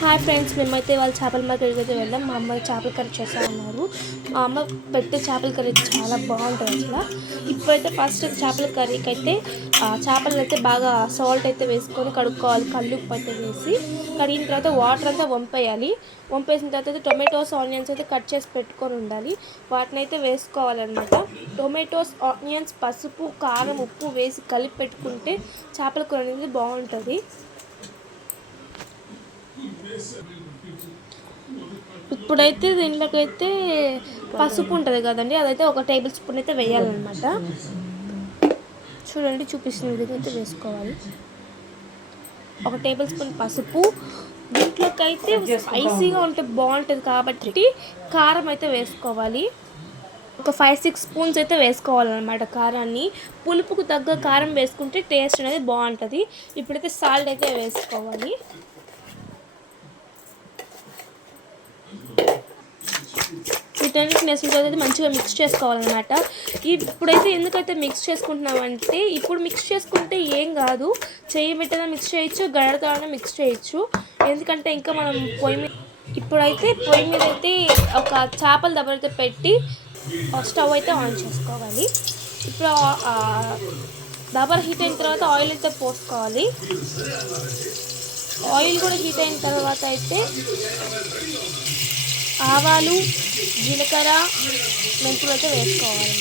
Hi friends, మేమైతే వాళ్ళ చేపల మార్కెట్కి అయితే వెళ్ళాం. మా అమ్మ చేపల కర్రీ చేస్తూ ఉన్నారు. మా అమ్మ పెట్టే చేపల కర్రీ చాలా బాగుంటుంది అసలు. ఇప్పుడైతే ఫస్ట్ చేపల కర్రీకి అయితే చేపలను అయితే బాగా సాల్ట్ అయితే వేసుకొని కడుక్కోవాలి. కల్లుప్పు అయితే వేసి కడిగిన తర్వాత వాటర్ అంతా వంపేయాలి. వంపేసిన తర్వాత టొమాటోస్, ఆనియన్స్ అయితే కట్ చేసి పెట్టుకొని ఉండాలి. వాటిని అయితే వేసుకోవాలన్నమాట. టొమాటోస్, ఆనియన్స్, పసుపు, కారం, ఉప్పు వేసి కలిపి పెట్టుకుంటే చేపల కూర అనేది బాగుంటుంది. ఇప్పుడైతే దీంట్లోకైతే పసుపు ఉంటుంది కదండి, అదైతే 1 టేబుల్ స్పూన్ అయితే వేయాలన్నమాట. చూడండి, చూపిస్తున్న విధంగా అయితే వేసుకోవాలి. 1 టేబుల్ స్పూన్ పసుపు. దీంట్లోకి అయితే స్పైసీగా ఉంటే బాగుంటుంది కాబట్టి కారం అయితే వేసుకోవాలి. ఒక 5-6 స్పూన్స్ అయితే వేసుకోవాలన్నమాట కారాన్ని. పులుపుకు తగ్గ కారం వేసుకుంటే టేస్ట్ అనేది బాగుంటుంది. ఇప్పుడైతే సాల్ట్ అయితే వేసుకోవాలి. వీటన్నిటిని వేసిన తర్వాత మంచిగా మిక్స్ చేసుకోవాలన్నమాట. ఇప్పుడైతే ఎందుకైతే మిక్స్ చేసుకుంటున్నామంటే, ఇప్పుడు మిక్స్ చేసుకుంటే ఏం కాదు, చెయ్యి పెట్టినా మిక్స్ చేయొచ్చు, గడతో మిక్స్ చేయొచ్చు. ఎందుకంటే ఇంకా మనం ఇప్పుడైతే పొయ్యి మీద అయితే ఒక చేపల దెబ్బ అయితే పెట్టి స్టవ్ అయితే ఆన్ చేసుకోవాలి. ఇప్పుడు దబర్ హీట్ అయిన తర్వాత ఆయిల్ అయితే పోసుకోవాలి. ఆయిల్ కూడా హీట్ అయిన తర్వాత అయితే ఆవాలు, జీలకర్ర, మెంతులు అయితే వేసుకోవాలి.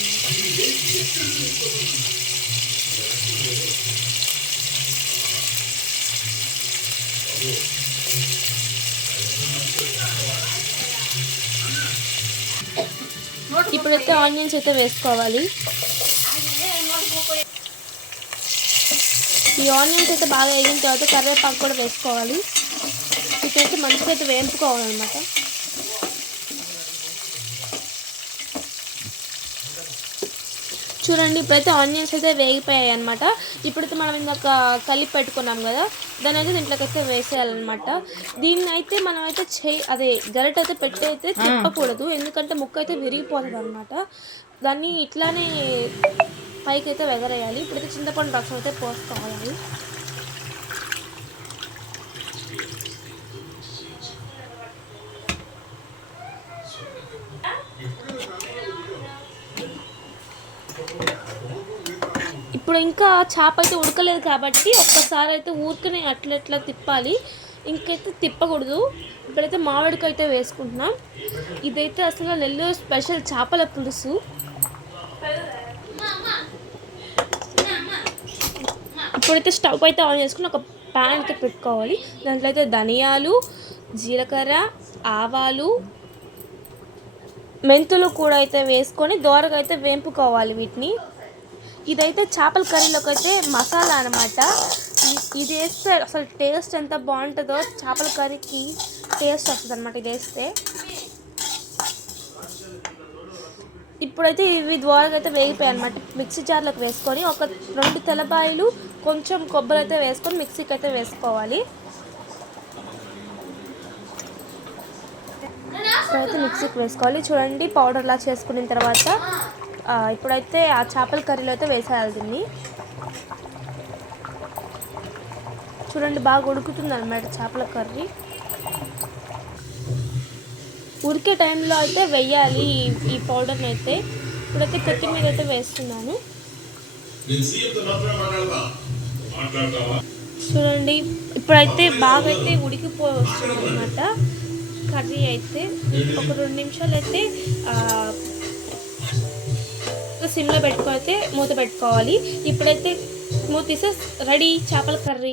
ఇప్పుడైతే ఆనియన్స్ అయితే వేసుకోవాలి. ఈ ఆనియన్స్ అయితే బాగా వేగిన తర్వాత కరివేపాకు కూడా వేసుకోవాలి. వీటైతే మంచిగా అయితే వేయించుకోవాలన్నమాట. చూడండి, ఇప్పుడైతే ఆనియన్స్ అయితే వేగిపోయాయి అనమాట. ఇప్పుడైతే మనం ఇందాక కలిపి పెట్టుకున్నాం కదా, దాని అయితే దీంట్లోకి అయితే వేసేయాలన్నమాట. దీన్ని అయితే మనం అయితే గరిట అయితే పెట్టి అయితే తిప్పకూడదు, ఎందుకంటే ముక్క అయితే విరిగిపోతుంది అనమాట. దాన్ని ఇట్లానే పైకి అయితే ఎగరేయాలి. ఇప్పుడైతే చింతపండు రసం అయితే పోసుకోవాలి. ఇప్పుడు ఇంకా చేప అయితే ఉడకలేదు కాబట్టి ఒక్కసారి అయితే ఊరికనే అట్లా తిప్పాలి, ఇంకైతే తిప్పకూడదు. ఇప్పుడైతే మామిడికాయ అయితే వేసుకుంటున్నాం. ఇదైతే అసలు నెల్లూరు స్పెషల్ చేపల పులుసు. ఇప్పుడైతే స్టవ్ అయితే ఆన్ చేసుకుని ఒక ప్యాన్ అయితే పెట్టుకోవాలి. దాంట్లో అయితే ధనియాలు, జీలకర్ర, ఆవాలు, మెంతులు కూడా అయితే వేసుకొని దోరగా అయితే వేంపుకోవాలి వీటిని. ఇదైతే చేపల కర్రీలోకి అయితే మసాలా అనమాట. ఇది వేస్తే అసలు టేస్ట్ ఎంత బాగుంటుందో, చేపల కర్రీకి టేస్ట్ వస్తుంది అనమాట ఇది వేస్తే. ఇప్పుడైతే ఇవి దోరగా అయితే వేగిపోయాయి అనమాట. మిక్సీ జార్లోకి వేసుకొని ఒక 2 తెల్లబాయలు, కొంచెం కొబ్బరి అయితే వేసుకొని మిక్సీకి అయితే వేసుకోవాలి. ఇప్పుడైతే మిక్సీకి వేసుకోవాలి. చూడండి, పౌడర్లా చేసుకున్న తర్వాత ఇప్పుడైతే ఆ చేపల కర్రీలో అయితే వేసేయాలి దీన్ని. చూడండి, బాగా ఉడుకుతుంది అన్నమాట చేపల కర్రీ. ఉడికే టైంలో అయితే వేయాలి ఈ పౌడర్ని అయితే. ఇప్పుడైతే కొత్తిమీర అయితే వేస్తున్నాను. చూడండి, ఇప్పుడైతే బాగా అయితే ఉడికిపోయి వస్తుంది అన్నమాట కర్రీ అయితే. ఒక 2 నిమిషాలు అయితే సిమ్లో పెట్టుకొని అయితే మూత పెట్టుకోవాలి. ఇప్పుడైతే మూత తీస్తే రెడీ చేపల కర్రీ.